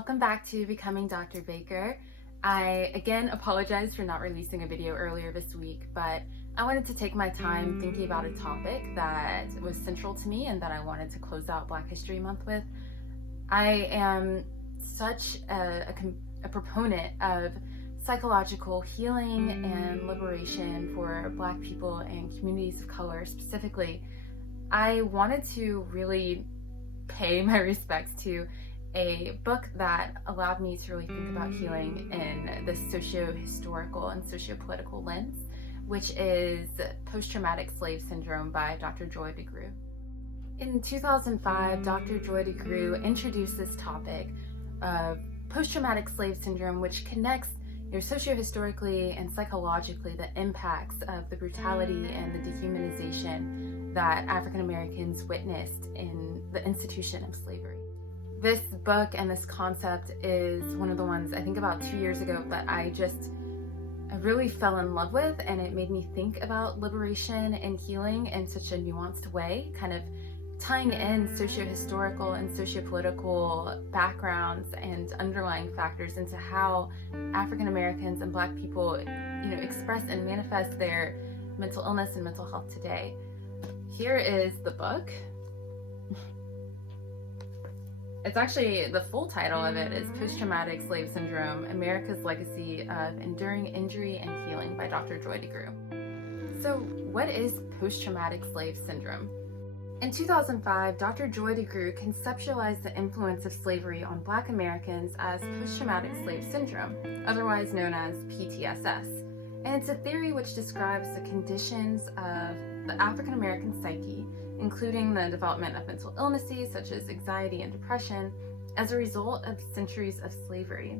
welcome back to Becoming Dr. Baker. I again apologize for not releasing a video earlier this week, but I wanted to take my time thinking about a topic that was central to me and that I wanted to close out Black History Month with. I am such a proponent of psychological healing and liberation for Black people and communities of color specifically. I wanted to really pay my respects to a book that allowed me to really think about healing in the socio-historical and socio-political lens, which is Post-Traumatic Slave Syndrome by Dr. Joy DeGruy. In 2005, Dr. Joy DeGruy introduced this topic of post-traumatic slave syndrome, which connects socio-historically and psychologically the impacts of the brutality and the dehumanization that African Americans witnessed in the institution of slavery. This book and this concept is one of the ones I think about 2 years ago that I really fell in love with, and it made me think about liberation and healing in such a nuanced way, kind of tying in socio-historical and socio-political backgrounds and underlying factors into how African Americans and Black people, express and manifest their mental illness and mental health today. Here is the book. It's actually, the full title of it is Post-Traumatic Slave Syndrome, America's Legacy of Enduring Injury and Healing by Dr. Joy DeGruy. So what is post-traumatic slave syndrome? In 2005, Dr. Joy DeGruy conceptualized the influence of slavery on Black Americans as post-traumatic slave syndrome, otherwise known as PTSS. And it's a theory which describes the conditions of the African American psyche, including the development of mental illnesses such as anxiety and depression, as a result of centuries of slavery.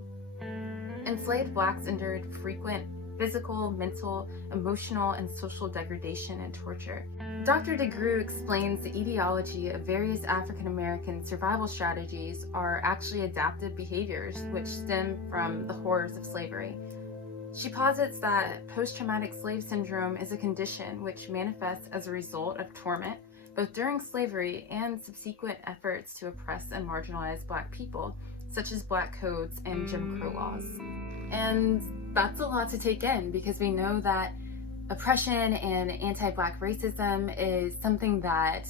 Enslaved Blacks endured frequent physical, mental, emotional, and social degradation and torture. Dr. DeGruy explains the etiology of various African American survival strategies are actually adaptive behaviors which stem from the horrors of slavery. She posits that post-traumatic slave syndrome is a condition which manifests as a result of torment, both during slavery and subsequent efforts to oppress and marginalize Black people, such as Black codes and Jim Crow laws. And that's a lot to take in, because we know that oppression and anti-Black racism is something that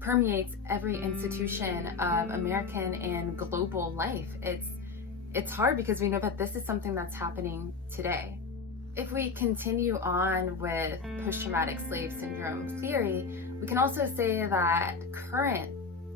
permeates every institution of American and global life. It's hard because we know that this is something that's happening today. If we continue on with post-traumatic slave syndrome theory, we can also say that current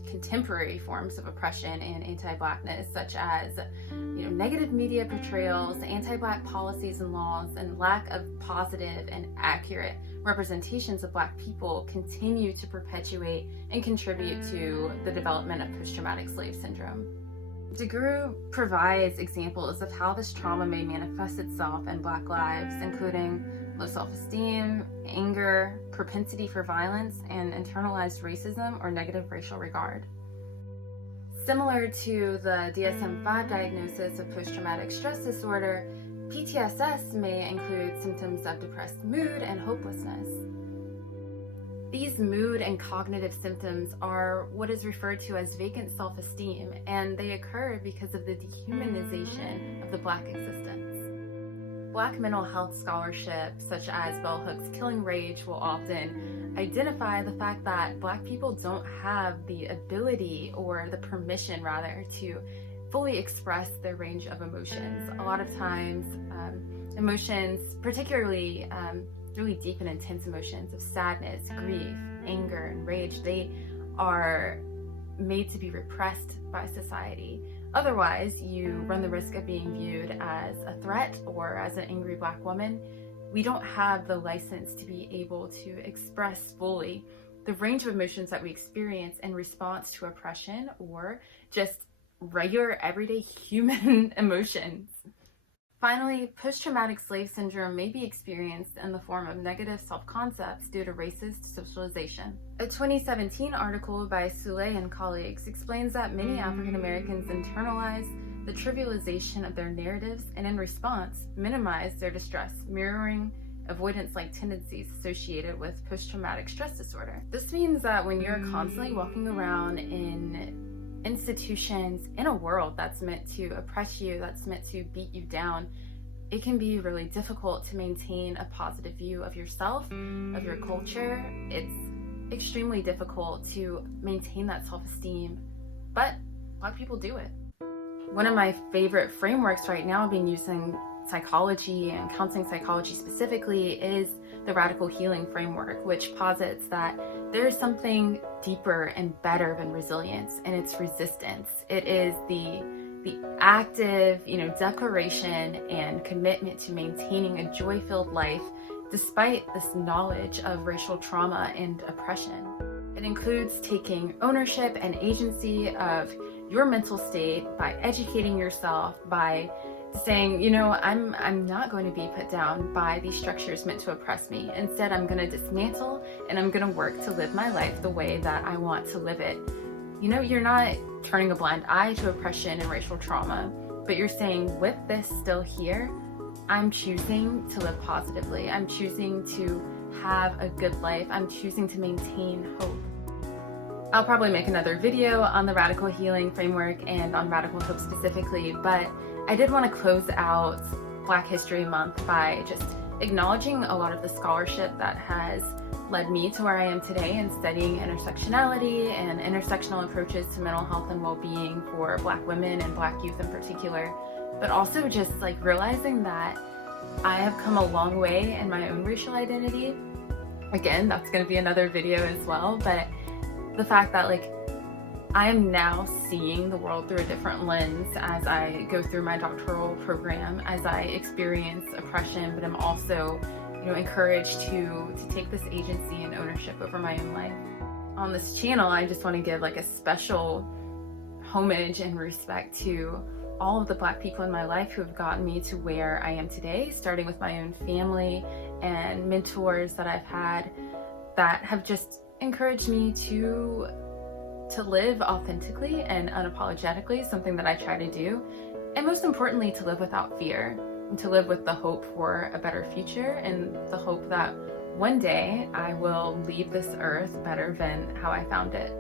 contemporary forms of oppression and anti-Blackness, such as negative media portrayals, anti-Black policies and laws, and lack of positive and accurate representations of Black people, continue to perpetuate and contribute to the development of post-traumatic slave syndrome. DeGruy provides examples of how this trauma may manifest itself in Black lives, including low self-esteem, anger, propensity for violence, and internalized racism or negative racial regard. Similar to the DSM-5 diagnosis of post-traumatic stress disorder, PTSS may include symptoms of depressed mood and hopelessness. These mood and cognitive symptoms are what is referred to as vacant self-esteem, and they occur because of the dehumanization of the Black existence. Black mental health scholarship, such as Bell Hooks' Killing Rage, will often identify the fact that Black people don't have the ability, or the permission rather, to fully express their range of emotions. A lot of times, emotions, particularly really deep and intense emotions of sadness, grief, anger, and rage, they are made to be repressed by society. Otherwise, you run the risk of being viewed as a threat or as an angry Black woman. We don't have the license to be able to express fully the range of emotions that we experience in response to oppression or just regular, everyday human emotions. Finally, post-traumatic slave syndrome may be experienced in the form of negative self-concepts due to racist socialization. A 2017 article by Soule and colleagues explains that many African Americans internalize the trivialization of their narratives and in response minimize their distress, mirroring avoidance-like tendencies associated with post-traumatic stress disorder. This means that when you're constantly walking around in institutions in a world that's meant to oppress you, that's meant to beat you down, it can be really difficult to maintain a positive view of yourself, of your culture. It's extremely difficult to maintain that self-esteem, but a lot of people do it. One of my favorite frameworks right now, being using psychology and counseling psychology specifically, is the radical healing framework, which posits that there's something deeper and better than resilience, and it's resistance. It is the active, declaration and commitment to maintaining a joy-filled life despite this knowledge of racial trauma and oppression. It includes taking ownership and agency of your mental state by educating yourself, by saying, I'm not going to be put down by these structures meant to oppress me. Instead, I'm going to dismantle and I'm going to work to live my life the way that I want to live it. You're not turning a blind eye to oppression and racial trauma, but you're saying, with this still here, I'm choosing to live positively. I'm choosing to have a good life. I'm choosing to maintain hope. I'll probably make another video on the radical healing framework and on radical hope specifically, but I did want to close out Black History Month by just acknowledging a lot of the scholarship that has led me to where I am today in studying intersectionality and intersectional approaches to mental health and well-being for Black women and Black youth in particular, but also just realizing that I have come a long way in my own racial identity. Again, that's going to be another video as well, but the fact that I am now seeing the world through a different lens as I go through my doctoral program, as I experience oppression, but I'm also encouraged to take this agency and ownership over my own life. On this channel, I just want to give a special homage and respect to all of the Black people in my life who have gotten me to where I am today, starting with my own family and mentors that I've had that have just encouraged me to live authentically and unapologetically, something that I try to do, and most importantly, to live without fear, and to live with the hope for a better future and the hope that one day I will leave this earth better than how I found it.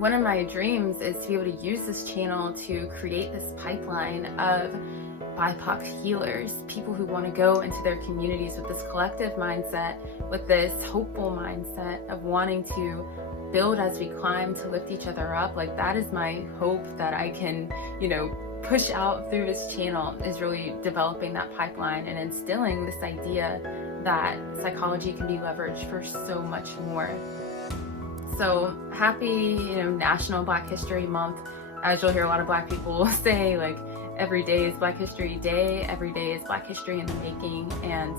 One of my dreams is to be able to use this channel to create this pipeline of BIPOC healers, people who want to go into their communities with this collective mindset, with this hopeful mindset of wanting to build as we climb, to lift each other up. That is my hope that I can, push out through this channel, is really developing that pipeline and instilling this idea that psychology can be leveraged for so much more. So happy, National Black History Month. As you'll hear a lot of Black people say, every day is Black History Day, every day is Black History in the making, and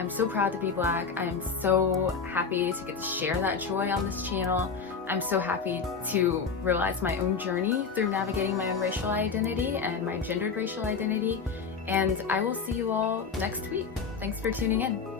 I'm so proud to be Black. I am so happy to get to share that joy on this channel. I'm so happy to realize my own journey through navigating my own racial identity and my gendered racial identity, and I will see you all next week. Thanks for tuning in.